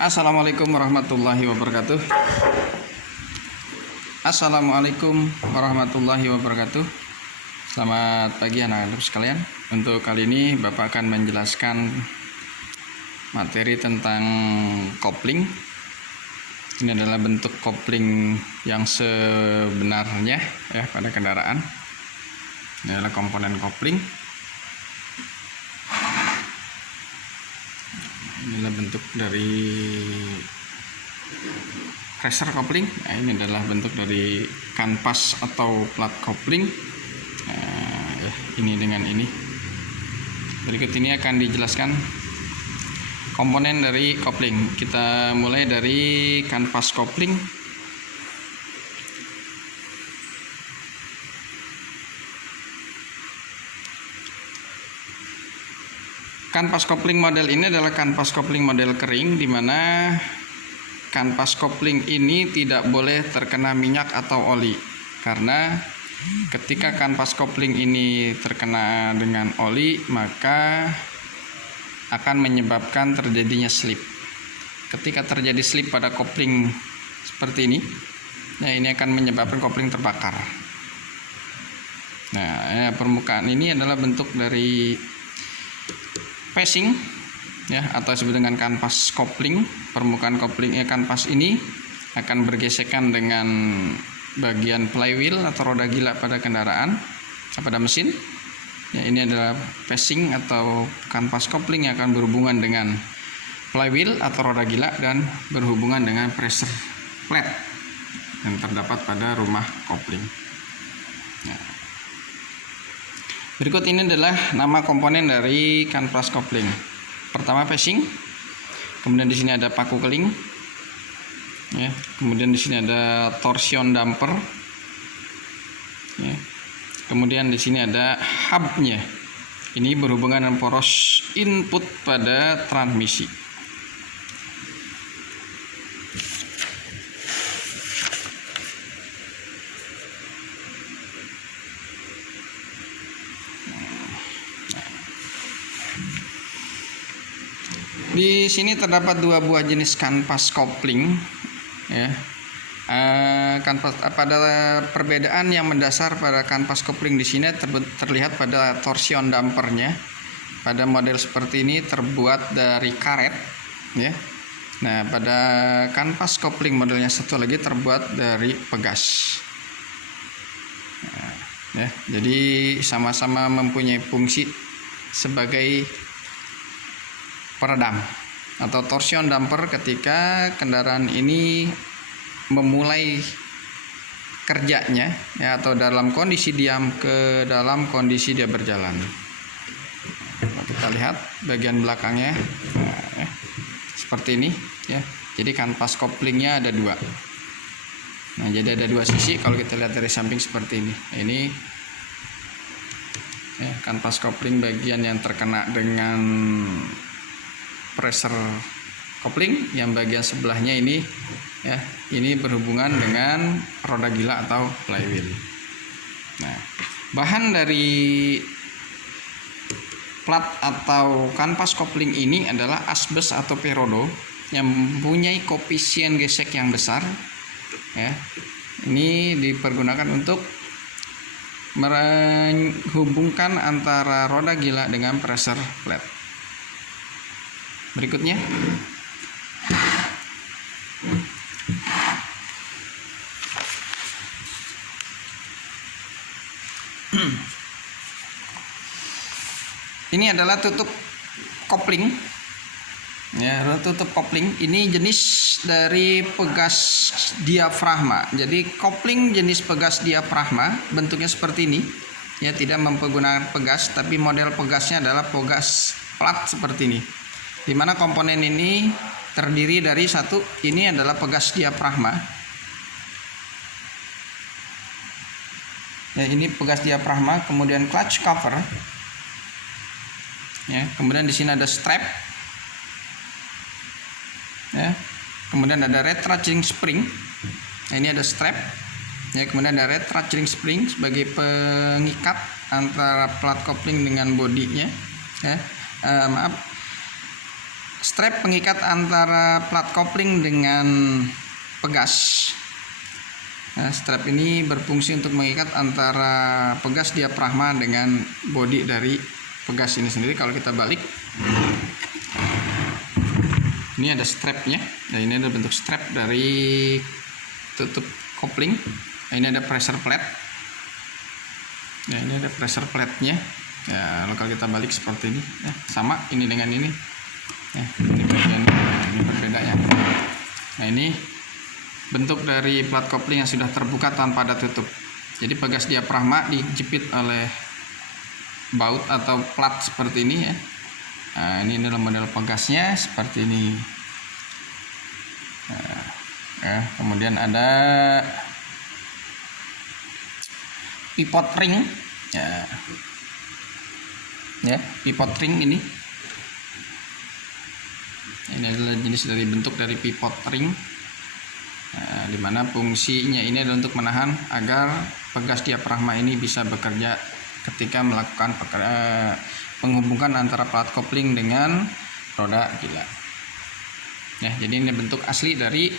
Assalamualaikum warahmatullahi wabarakatuh. Assalamualaikum warahmatullahi wabarakatuh. Selamat pagi anak-anak sekalian. Untuk kali ini Bapak akan menjelaskan materi tentang kopling. Ini adalah bentuk kopling yang sebenarnya ya pada kendaraan. Ini adalah komponen kopling. Inilah bentuk dari pressure kopling. Nah, ini adalah bentuk dari kanvas atau plat kopling. Ini dengan ini. Berikut ini akan dijelaskan komponen dari kopling. Kita mulai dari kanvas kopling. Kanvas kopling model ini adalah kanvas kopling model kering, di mana kanvas kopling ini tidak boleh terkena minyak atau oli, karena ketika kanvas kopling ini terkena dengan oli maka akan menyebabkan terjadinya slip. Ketika terjadi slip pada kopling seperti ini, nah ini akan menyebabkan kopling terbakar. Nah, permukaan ini adalah bentuk dari passing ya, atau disebut dengan kanvas kopling. Permukaan kopling kanvas ini akan bergesekan dengan bagian flywheel atau roda gila pada kendaraan, pada mesin. Ya, ini adalah passing atau kanvas kopling yang akan berhubungan dengan flywheel atau roda gila dan berhubungan dengan pressure plate yang terdapat pada rumah kopling. Ya. Berikut ini adalah nama komponen dari kanvas kopling. Pertama passing, kemudian di sini ada paku keling, ya. Kemudian di sini ada torsion damper, ya. Kemudian di sini ada hubnya. Ini berhubungan dengan poros input pada transmisi. Di sini terdapat dua buah jenis kanvas kopling, ya. Pada perbedaan yang mendasar pada kanvas kopling di sini terlihat pada torsion dampernya. Pada model seperti ini terbuat dari karet, ya. Nah, pada kanvas kopling modelnya satu lagi terbuat dari pegas. Nah, ya, jadi sama-sama mempunyai fungsi sebagai peredam atau torsion damper ketika kendaraan ini memulai kerjanya, ya, atau dalam kondisi diam ke dalam kondisi dia berjalan. Kita lihat bagian belakangnya, nah, ya, seperti ini, ya. Jadi kanvas koplingnya ada dua. Nah, jadi ada dua sisi. Kalau kita lihat dari samping seperti ini. Ini ya, kanvas kopling bagian yang terkena dengan pressure kopling, yang bagian sebelahnya ini, ya, ini berhubungan dengan roda gila atau flywheel. Nah, bahan dari plat atau kanvas kopling ini adalah asbes atau perodo yang mempunyai koefisien gesek yang besar, ya. Ini dipergunakan untuk menghubungkan antara roda gila dengan pressure plate. Berikutnya, ini adalah tutup kopling, ya, tutup kopling. Ini jenis dari pegas diafragma. Jadi kopling jenis pegas diafragma bentuknya seperti ini, ya, tidak menggunakan pegas, tapi model pegasnya adalah pegas plat seperti ini, di mana komponen ini terdiri dari satu, ini adalah pegas diafragma, ya, ini pegas diafragma, kemudian clutch cover, ya, kemudian di sini ada strap, ya, kemudian ada retracting spring. Nah, ini ada strap, ya, kemudian ada retracting spring sebagai pengikat antara plat kopling dengan bodinya, ya. strap pengikat antara plat kopling dengan pegas. Nah, strap ini berfungsi untuk mengikat antara pegas diafragma dengan bodi dari pegas ini sendiri. Kalau kita balik, ini ada strapnya. Nah, ini ada bentuk strap dari tutup kopling. Nah, ini ada pressure plate. Nah, ini ada pressure plate-nya. Ya, kalau kita balik seperti ini, ya, sama ini dengan ini. Ya, ini bagian ini berbeda ya. Nah, ini bentuk dari plat kopling yang sudah terbuka tanpa ada tutup. Jadi pegas diafragma dijepit oleh baut atau plat seperti ini ya. Nah, ini adalah model pegasnya seperti ini. Nah, ya, kemudian ada pivot ring ya. Ya, pivot ring ini adalah jenis dari bentuk dari pivot ring. Nah, dimana fungsinya ini adalah untuk menahan agar pegas diafragma ini bisa bekerja ketika melakukan penghubungan antara plat kopling dengan roda gila. Ya, jadi ini bentuk asli dari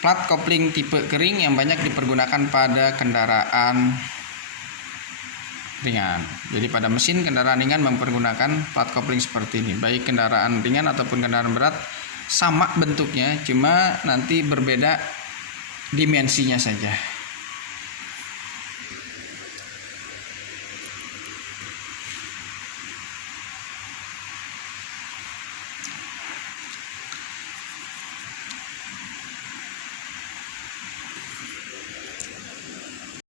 plat kopling tipe kering yang banyak dipergunakan pada kendaraan ringan. Jadi pada mesin kendaraan ringan mempergunakan plat kopling seperti ini. Baik kendaraan ringan ataupun kendaraan berat sama bentuknya, cuma nanti berbeda dimensinya saja.